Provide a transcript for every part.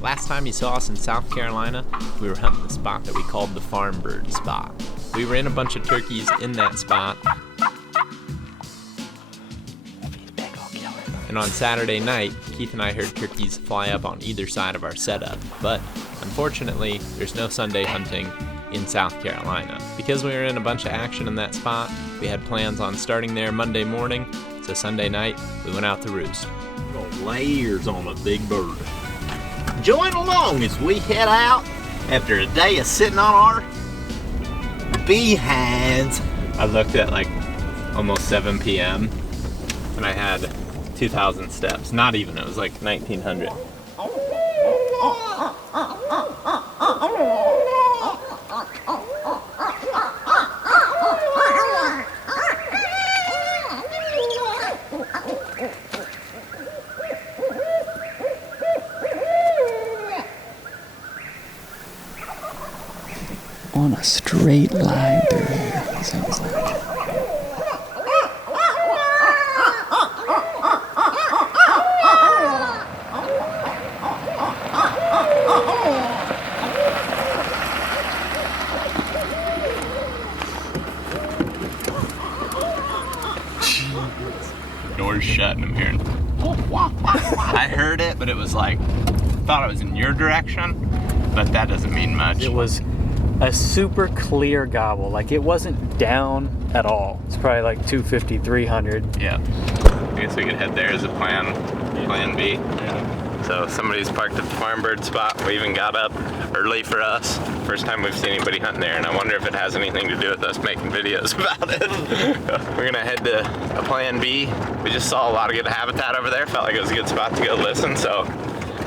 Last time you saw us in South Carolina, we were hunting the spot that we called the farm bird spot. We were in a bunch of turkeys in that spot. And on Saturday night, Keith and I heard turkeys fly up on either side of our setup. But unfortunately, there's no Sunday hunting in South Carolina. Because we were in a bunch of action in that spot, we had plans on starting there Monday morning. So Sunday night, we went out to roost. Layers on a big bird. Join along as we head out after a day of sitting on our behinds. I looked at like almost 7 p.m. and I had 2,000 steps. Not even, it was like 1,900. On a straight line through here, it sounds like. Door's shut and I'm hearing. I heard it, but it was like, thought it was in your direction, but that doesn't mean much. It was a super clear gobble. Like, it wasn't down at all. It's probably like 250, 300. Yeah. I guess we could head there as a plan B. Yeah. So somebody's parked at the farm bird spot. We even got up early for us. First time we've seen anybody hunting there, and I wonder if it has anything to do with us making videos about it. We're gonna head to a plan B. We just saw a lot of good habitat over there. Felt like it was a good spot to go listen, so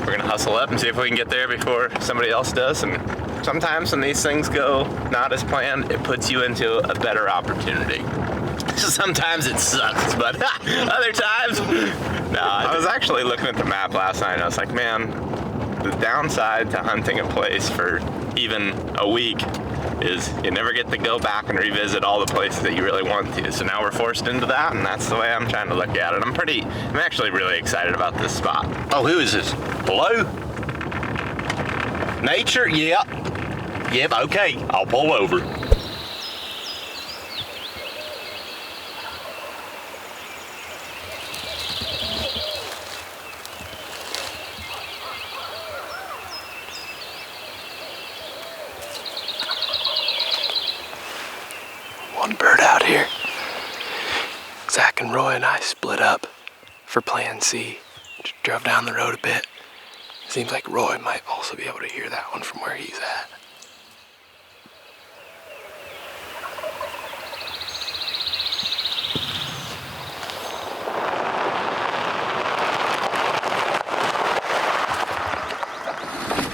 we're gonna hustle up and see if we can get there before somebody else does. And sometimes when these things go not as planned, it puts you into a better opportunity. Sometimes it sucks, but other times, no. I was actually looking at the map last night and I was like, man, the downside to hunting a place for even a week is you never get to go back and revisit all the places that you really want to. So now we're forced into that, and that's the way I'm trying to look at it. I'm actually really excited about this spot. Oh, who is this? Hello? Nature? Yep. Yep, okay. I'll pull over. One bird out here. Zach and Roy and I split up for Plan C. Just drove down the road a bit. Seems like Roy might also be able to hear that one from where he's at.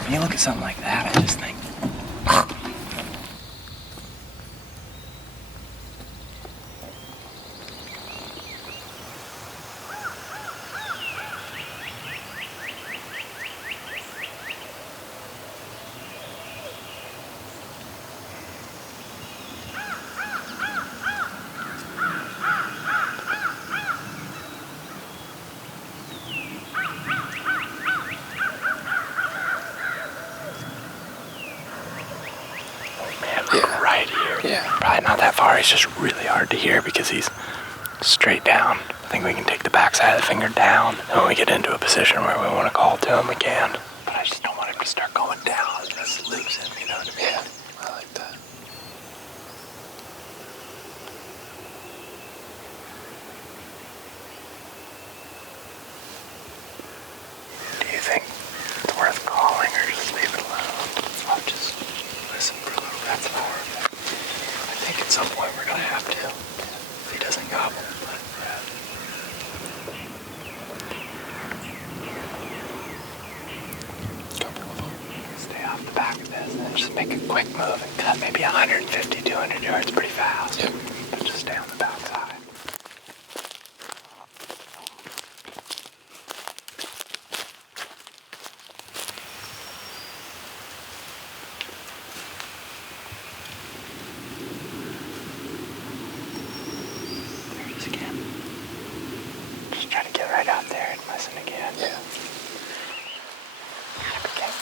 When you look at something like that, I just think, right here. Yeah. Probably not that far. He's just really hard to hear because he's straight down. I think we can take the back side of the finger down. And when we get into a position where we want to call to him, we can. But I just don't want him to start going down and just lose him, you know what I mean? Yeah, I like that. Do you think it's worth calling or just leave it alone? I'll just listen for a little bit more. I think at some point we're gonna have to. If he doesn't gobble, but couple of them. Stay off the back of this and then just make a quick move and cut maybe 150, 200 yards pretty fast. Yep. But just stay on the back side. Just try to get right out there and listen again. Yeah. Again.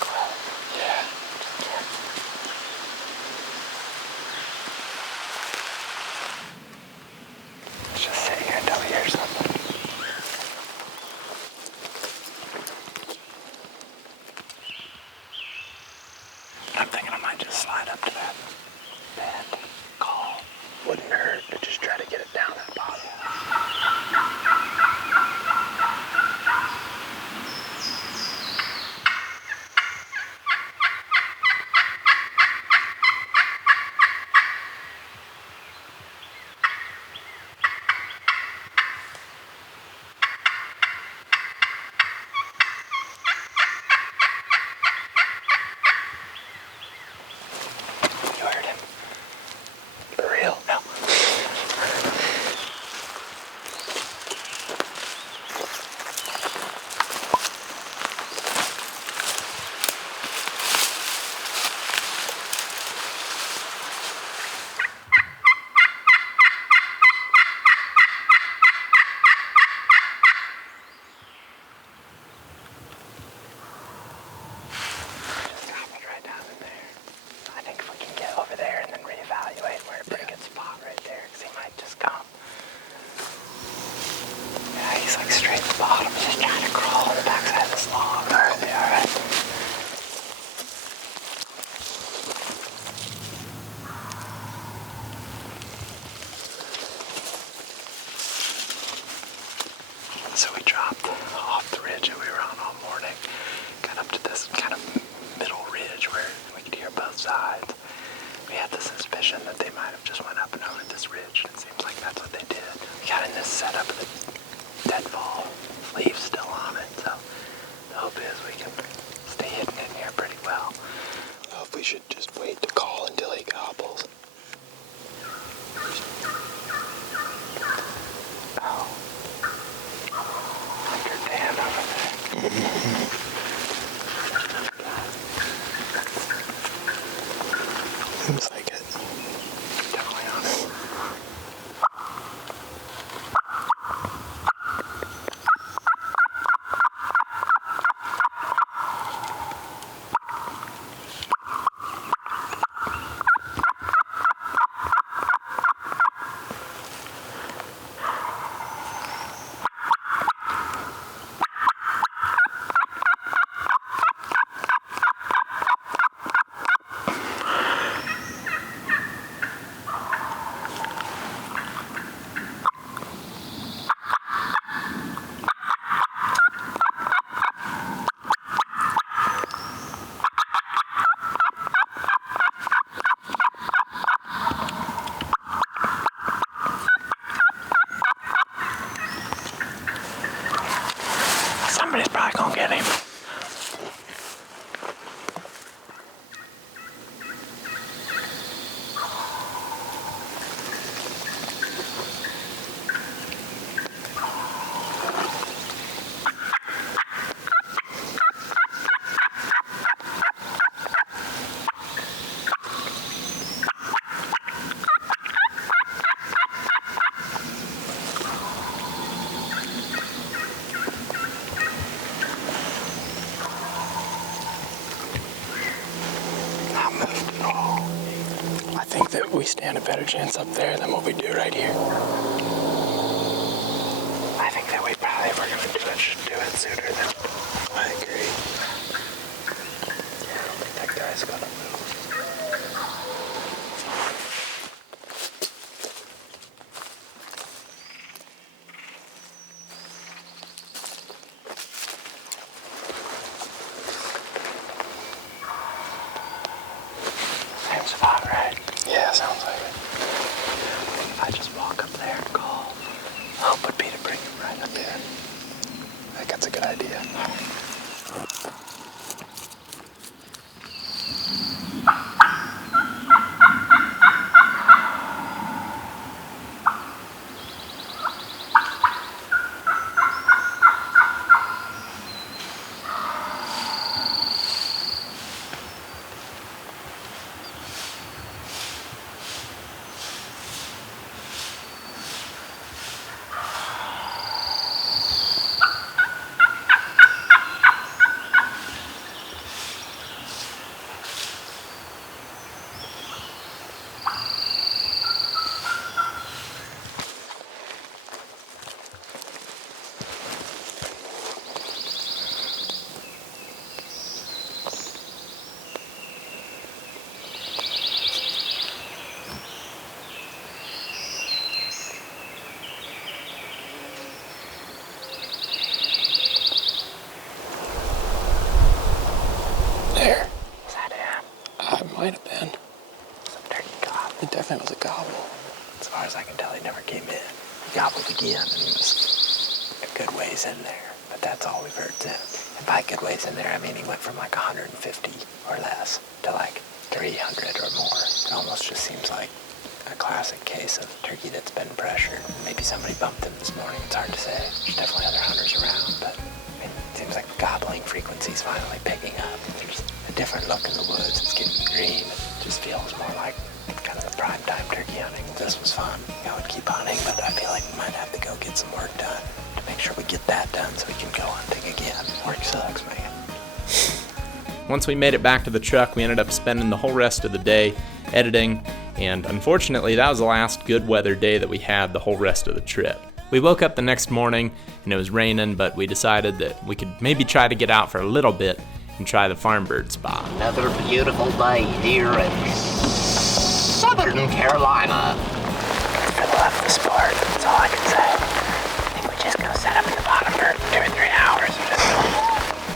to that bend, call. Wouldn't hurt to just try to get it down that bottom. You heard him. For real? No. Just gobbled right down in there. I think if we can get over there and then reevaluate, we're in a pretty good spot right there, because he might just come. Yeah, he's like straight to the bottom. He's just trying to crawl on the backside of this log. Alright, yeah, alright. So we dropped off the ridge that we were on all morning, got up to this kind of middle ridge where we could hear both sides. We had the suspicion that they might have just went up and over this ridge. It seems like that's what they did. We got in this setup of the deadfall leaves still on it, so the hope is we can stay hidden in here pretty well. Well, if we should just wait to call until he gobbles. Oh. Understand over there. Seems like it. Definitely on it. Somebody's probably gonna get him. Not moved at all. I think that we stand a better chance up there than what we do right here. I think that we probably were gonna should do it sooner than. I agree. Yeah, I don't think that guy's gonna move. Same spot, right? Yeah, sounds like it. I just walk up there and call. Hope would be to bring him right up there. I think that's a good idea. Might have been. Some turkey gobble. It definitely was a gobble. As far as I can tell, he never came in. He gobbled again, and he was a good ways in there. But that's all we've heard since. And by good ways in there, I mean he went from like 150 or less to like 300 or more. It almost just seems like a classic case of turkey that's been pressured. Maybe somebody bumped him this morning. It's hard to say. There's definitely other hunters around, but I mean, it seems like the gobbling frequency is finally picking up. There's a different look in the woods. It's getting green. It just feels more like kind of the prime time turkey hunting. This was fun. I would keep hunting, but I feel like we might have to go get some work done to make sure we get that done so we can go hunting again. Work sucks, man. Once we made it back to the truck, we ended up spending the whole rest of the day editing, and unfortunately that was the last good weather day that we had the whole rest of the trip. We woke up the next morning and it was raining, but we decided that we could maybe try to get out for a little bit and try the farm bird spot. Another beautiful day here in Southern Carolina. For the love of the sport, that's all I can say. I think we're just gonna set up in the bottom for 2 or 3 hours.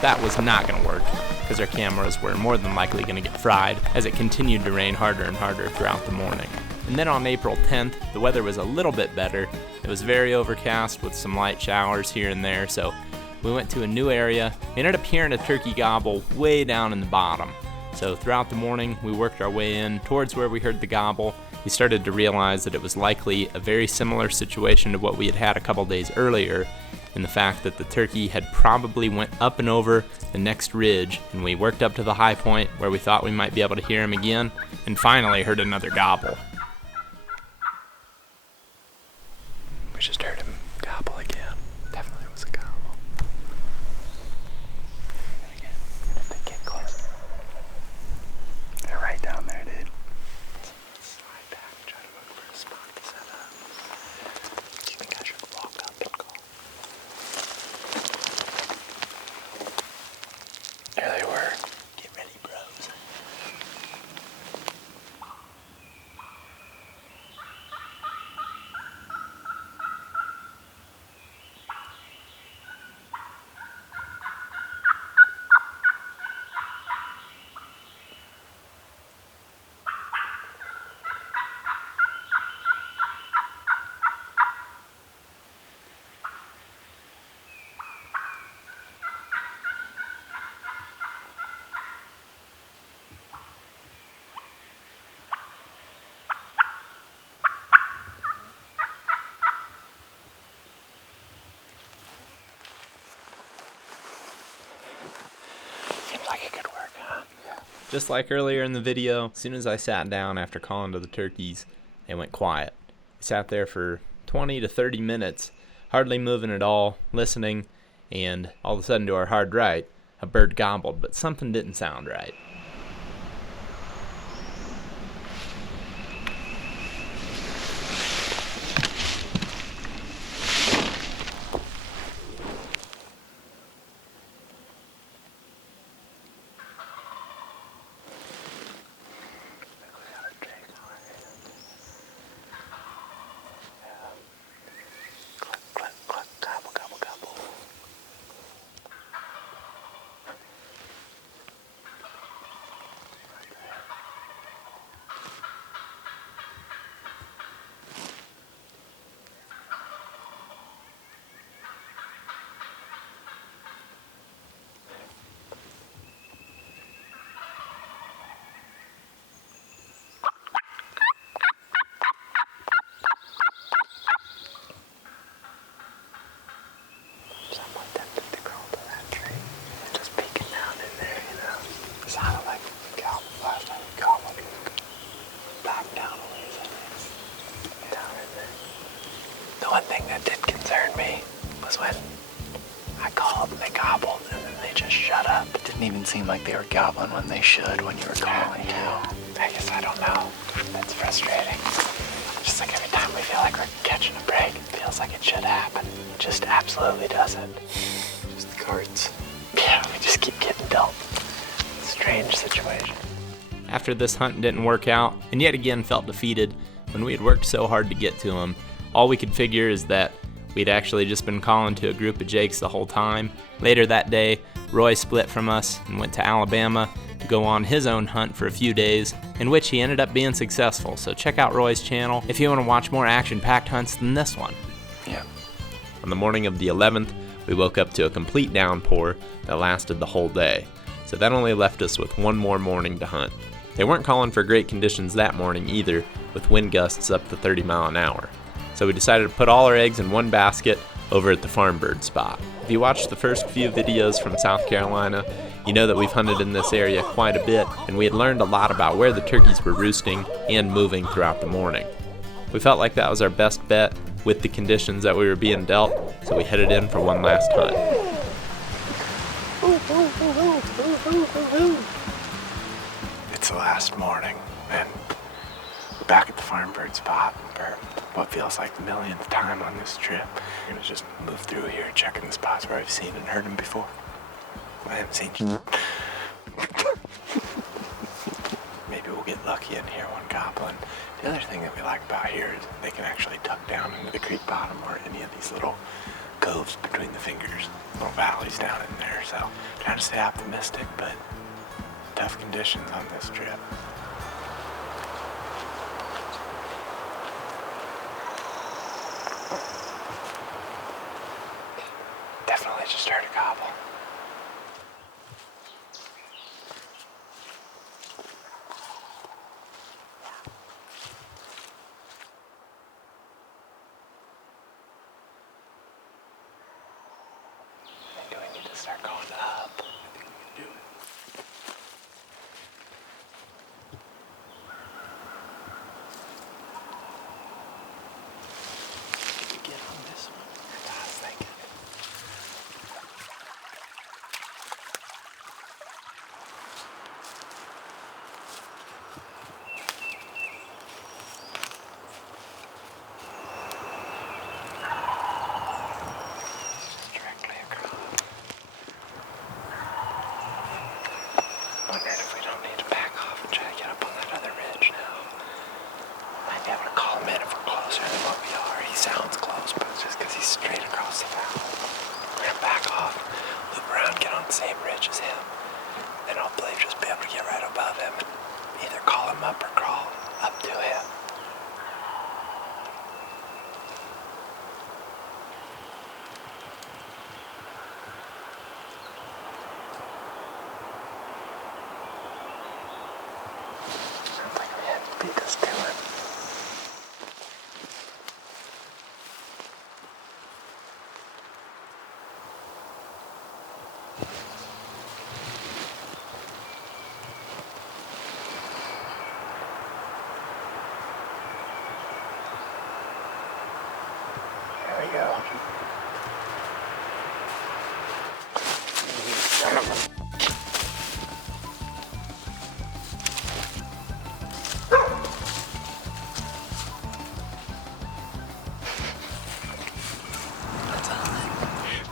That was not going to work because our cameras were more than likely going to get fried as it continued to rain harder and harder throughout the morning. And then on April 10th, the weather was a little bit better. It was very overcast with some light showers here and there, so we went to a new area. We ended up hearing a turkey gobble way down in the bottom. So throughout the morning, we worked our way in towards where we heard the gobble. We started to realize that it was likely a very similar situation to what we had had a couple days earlier, in the fact that the turkey had probably went up and over the next ridge, and we worked up to the high point where we thought we might be able to hear him again, and finally heard another gobble. We just heard him gobble again. Definitely was a gobble. And again, if they get closer. They're right down there, dude. Slide back and try to look for a spot to set up. Do you think I should walk up and call? There they were. Get ready, bros. Seems like it could work, huh? Yeah. Just like earlier in the video, as soon as I sat down after calling to the turkeys, they went quiet. We sat there for 20 to 30 minutes, hardly moving at all, listening, and all of a sudden to our hard right, a bird gobbled, but something didn't sound right. One thing that did concern me was when I called and they gobbled and then they just shut up. It didn't even seem like they were gobbling when they should when you were calling too. I guess I don't know. That's frustrating. Just like every time we feel like we're catching a break, it feels like it should happen. It just absolutely doesn't. Just the cards. Yeah, we just keep getting dealt. Strange situation. After this hunt didn't work out, and yet again felt defeated when we had worked so hard to get to him, all we could figure is that we'd actually just been calling to a group of jakes the whole time. Later that day, Roy split from us and went to Alabama to go on his own hunt for a few days, in which he ended up being successful. So check out Roy's channel if you want to watch more action-packed hunts than this one. Yeah. On the morning of the 11th, we woke up to a complete downpour that lasted the whole day. So that only left us with one more morning to hunt. They weren't calling for great conditions that morning either, with wind gusts up to 30 miles an hour. So we decided to put all our eggs in one basket over at the farm bird spot. If you watched the first few videos from South Carolina, you know that we've hunted in this area quite a bit, and we had learned a lot about where the turkeys were roosting and moving throughout the morning. We felt like that was our best bet with the conditions that we were being dealt, so we headed in for one last hunt. It's the last morning, and we're back at the farm bird spot for what feels like the millionth time on this trip. We're gonna just move through here, checking the spots where I've seen and heard them before. I haven't seen Maybe we'll get lucky and hear one gobbling. The other thing that we like about here is they can actually tuck down into the creek bottom or any of these little coves between the fingers, little valleys down in there. So trying to stay optimistic, but tough conditions on this trip. Definitely just heard a gobble. Maybe we need to start going up. I think we can do it. Did we get on this one? I was thinking. Directly across. Wondering if we don't need to back off and try to get up on that other ridge now. Might be able to call him in if we're closer than what we are. He sounds close, but it's just because he's straight across the valley. We're gonna back off, loop around, get on the same ridge as him, and hopefully just be able to get right above him and either call him up or crawl up to him. Sounds like we had to beat this to him. There we go. Son of a...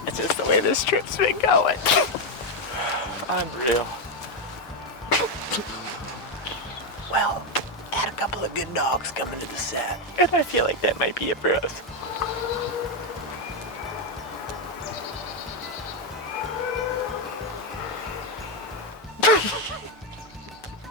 It's just the way this trip's been going. Unreal. Well, had a couple of good dogs coming to the set, and I feel like that might be it for us.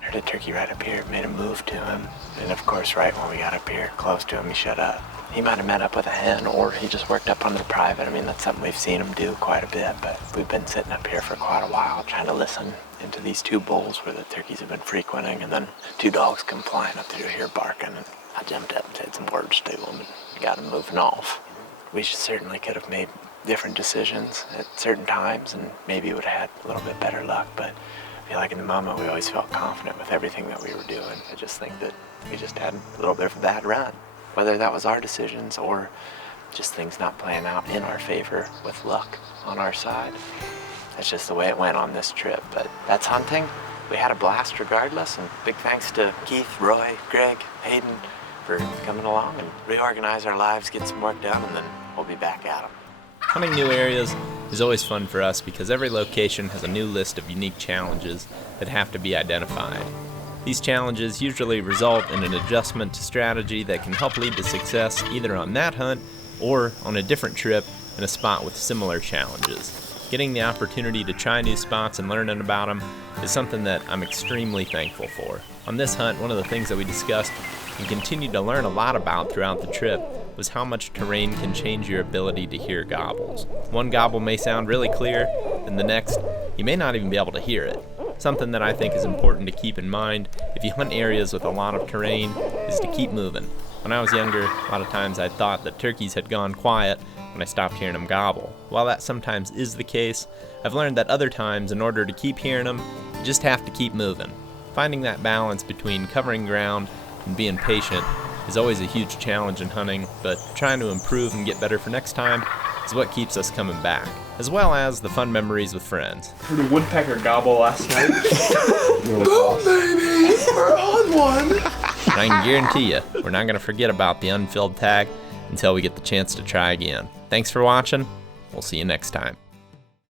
Heard a turkey right up here, made a move to him, and of course right when we got up here close to him he shut up. He might have met up with a hen, or he just worked up on the private. I mean, that's something we've seen him do quite a bit, but we've been sitting up here for quite a while trying to listen into these two bowls where the turkeys have been frequenting, and then two dogs come flying up through here barking, and I jumped up and said some words to them and got them moving off. We certainly could have made different decisions at certain times and maybe would have had a little bit better luck, but I feel like in the moment we always felt confident with everything that we were doing. I just think that we just had a little bit of a bad run. Whether that was our decisions or just things not playing out in our favor with luck on our side. That's just the way it went on this trip, but that's hunting. We had a blast regardless, and big thanks to Keith, Roy, Greg, Hayden for coming along and reorganize our lives, get some work done, and then we'll be back at them. Hunting new areas is always fun for us because every location has a new list of unique challenges that have to be identified. These challenges usually result in an adjustment to strategy that can help lead to success either on that hunt or on a different trip in a spot with similar challenges. getting the opportunity to try new spots and learning about them is something that I'm extremely thankful for. On this hunt, one of the things that we discussed and continued to learn a lot about throughout the trip was how much terrain can change your ability to hear gobbles. One gobble may sound really clear, and the next, you may not even be able to hear it. Something that I think is important to keep in mind if you hunt areas with a lot of terrain is to keep moving. When I was younger, a lot of times I thought that turkeys had gone quiet when I stopped hearing them gobble. While that sometimes is the case, I've learned that other times, in order to keep hearing them, you just have to keep moving. Finding that balance between covering ground and being patient is always a huge challenge in hunting, but trying to improve and get better for next time is what keeps us coming back, as well as the fun memories with friends. Heard a woodpecker gobble last night. Boom, baby! We're on one! And I can guarantee you, we're not going to forget about the unfilled tag until we get the chance to try again. Thanks for watching. We'll see you next time.